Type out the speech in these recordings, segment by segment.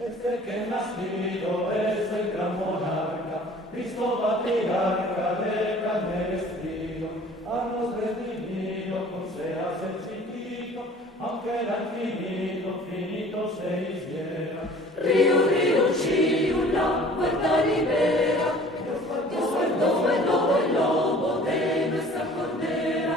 Este que nacido es el gran monarca, Cristo patriarca de carne vestido, a nos redimido con se hace chiquito, aunque era finito, finito se hiciera. Río, río, chiu, la puerta libera, Dios guardó el lobo de nuestra cordera,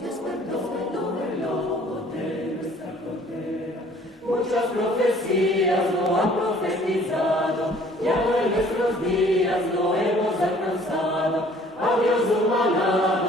Dios guardó el lobo de nuestra cordera. Muchas profecías lo han profetizado, ya en nuestros días lo hemos alcanzado, a Dios su manada.